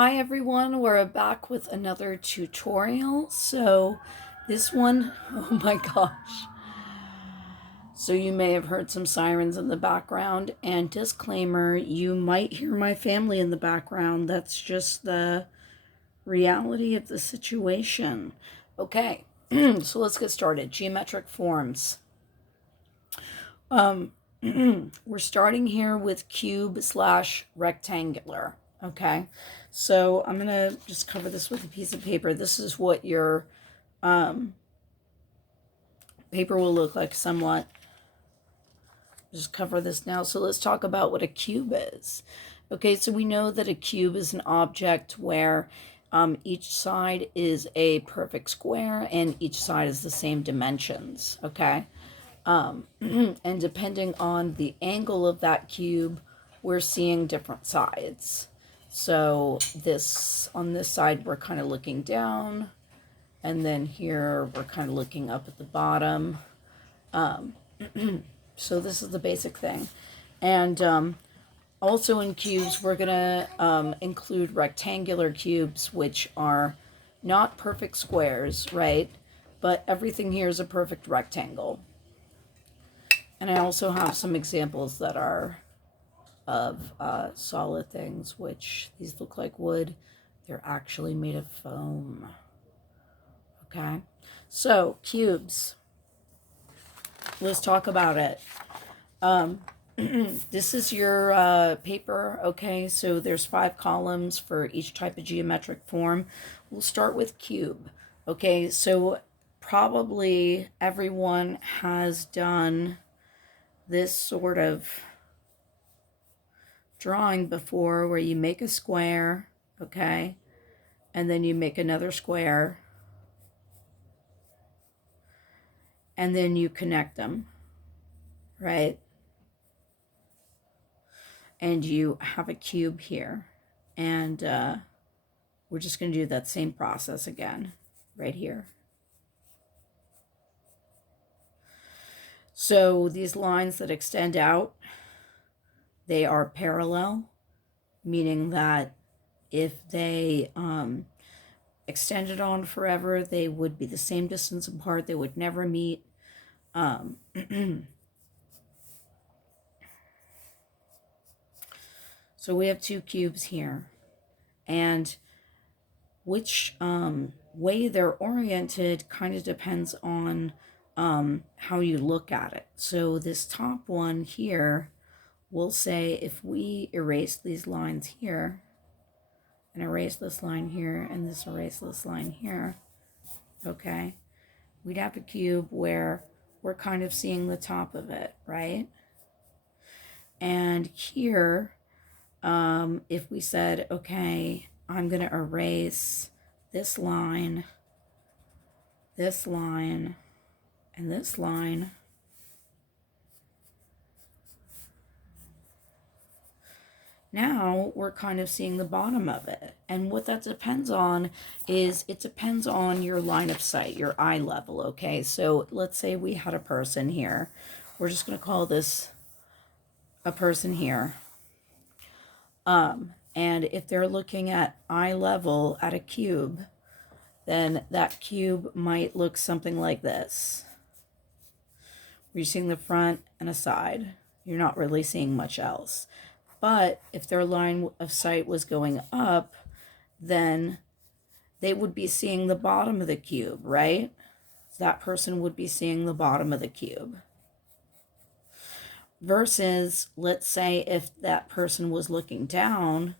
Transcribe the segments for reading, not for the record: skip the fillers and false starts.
Hi everyone, we're back with another tutorial. So this one, oh my gosh. So you may have heard some sirens in the background, and disclaimer, you might hear my family in the background. That's just the reality of the situation. Okay, so let's get started. Geometric forms. Um, we're starting here with cube slash rectangular. Okay, so I'm gonna just cover this with a piece of paper. This is what your um, paper will look like somewhat. Just cover this now. So let's talk about what a cube is. Okay, so we know that a cube is an object where each side is a perfect square and each side is the same dimensions. Okay. And depending on the angle of that cube, we're seeing different sides. So this, on this side, we're kind of looking down, and then here we're kind of looking up at the bottom. So this is the basic thing. And also in cubes, we're going to include rectangular cubes, which are not perfect squares, right? But everything here is a perfect rectangle. And I also have some examples that are of solid things, which these look like wood. They're actually made of foam. Okay, so cubes. Let's talk about it. This is your paper. Okay, so there's 5 columns for each type of geometric form. We'll start with cube. Okay, so probably everyone has done this sort of drawing before where you make a square, okay, and then you make another square, and then you connect them, right? And you have a cube here. And we're just going to do that same process again right here. So these lines that extend out, they are parallel, meaning that if they extended on forever, they would be the same distance apart. They would never meet. So we have 2 cubes here. And which way they're oriented kind of depends on how you look at it. So this top one here, we'll say if we erase these lines here, and erase this line here, and erase this line here, okay, we'd have a cube where we're kind of seeing the top of it, right? And here, if we said, okay, I'm going to erase this line, and this line, now we're kind of seeing the bottom of it. And what that depends on is it depends on your line of sight, your eye level, okay? So let's say we had a person here. We're just going to call this a person here. And if they're looking at eye level at a cube, then that cube might look something like this. You're seeing the front and a side. You're not really seeing much else. But if their line of sight was going up, then they would be seeing the bottom of the cube, right? That person would be seeing the bottom of the cube. Versus, let's say if that person was looking down,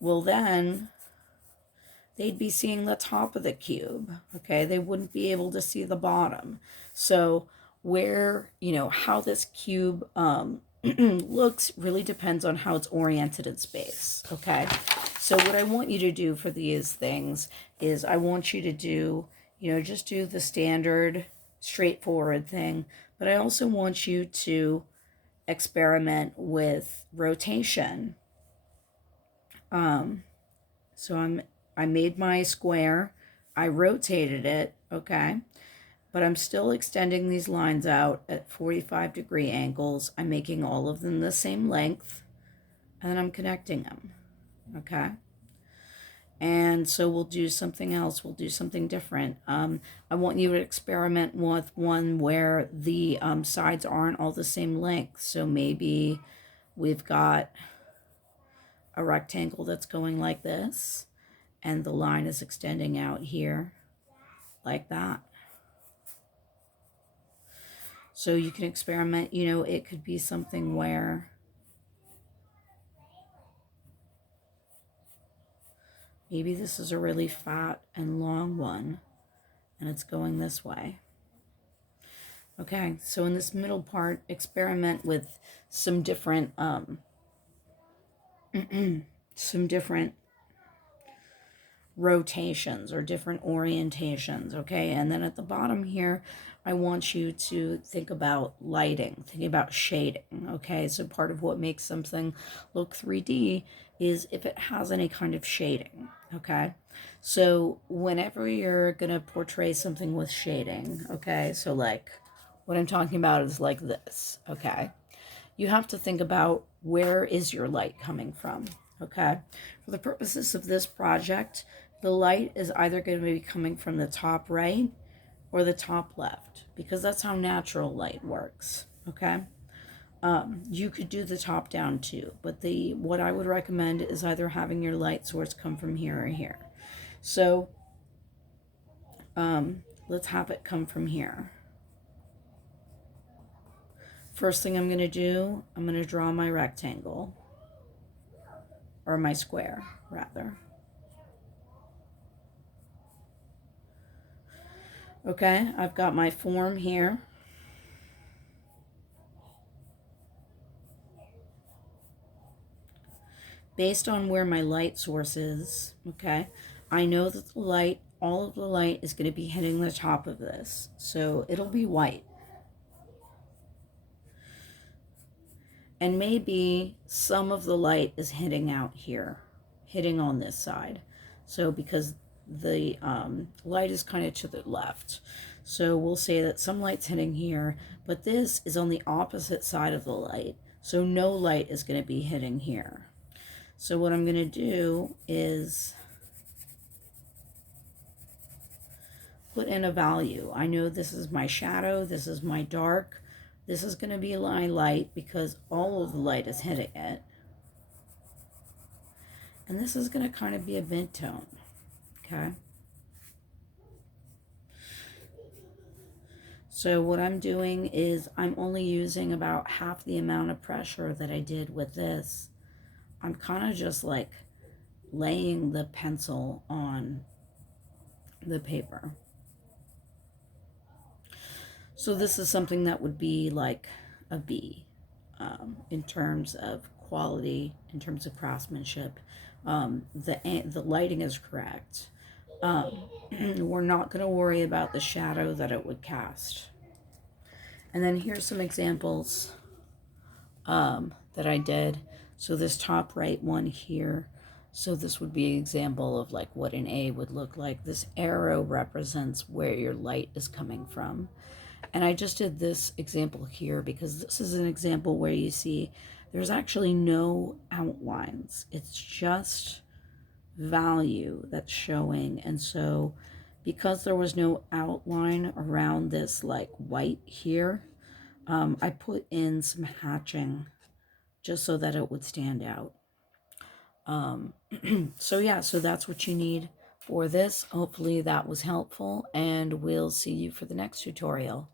well then they'd be seeing the top of the cube, okay? They wouldn't be able to see the bottom. So where, how this cube looks really depends on how it's oriented in space, okay? So what I want you to do for these things is I want you to do, just do the standard, straightforward thing, but I also want you to experiment with rotation. So I made my square, I rotated it, okay? But I'm still extending these lines out at 45-degree angles. I'm making all of them the same length, and then I'm connecting them, okay? And so we'll do something else. We'll do something different. I want you to experiment with one where the sides aren't all the same length. So maybe we've got a rectangle that's going like this, and the line is extending out here like that. So you can experiment, you know, it could be something where maybe this is a really fat and long one, and it's going this way. Okay, so in this middle part, experiment with some different, some different rotations or different orientations, okay? And then at the bottom here, I want you to think about lighting, think about shading, okay? So part of what makes something look 3D is if it has any kind of shading, okay? So whenever you're gonna portray something with shading, okay? So like what I'm talking about is like this, okay? You have to think about where is your light coming from, okay? For the purposes of this project, the light is either going to be coming from the top right or the top left, because that's how natural light works, okay? You could do the top down too, but what I would recommend is either having your light source come from here or here. So let's have it come from here. First thing I'm going to do, I'm going to draw my rectangle, or my square, rather. Okay, I've got my form here. Based on where my light source is, okay, I know that the light, all of the light is going to be hitting the top of this. So it'll be white. And maybe some of the light is hitting out here, hitting on this side. So because the light is kind of to the left. So we'll say that some light's hitting here, but this is on the opposite side of the light. So no light is going to be hitting here. So what I'm going to do is put in a value. I know this is my shadow, this is my dark, this is going to be my light because all of the light is hitting it. And this is going to kind of be a mid-tone, okay? So what I'm doing is I'm only using about half the amount of pressure that I did with this. I'm kind of just like laying the pencil on the paper. So this is something that would be like a B in terms of quality, in terms of craftsmanship. The lighting is correct. We're not going to worry about the shadow that it would cast. And then here's some examples that I did. So this top right one here, so this would be an example of like what an A would look like. This arrow represents where your light is coming from. And I just did this example here because this is an example where you see there's actually no outlines. It's just value that's showing. And so because there was no outline around this like white here, I put in some hatching just so that it would stand out. So yeah, so that's what you need for this. Hopefully that was helpful, and we'll see you for the next tutorial.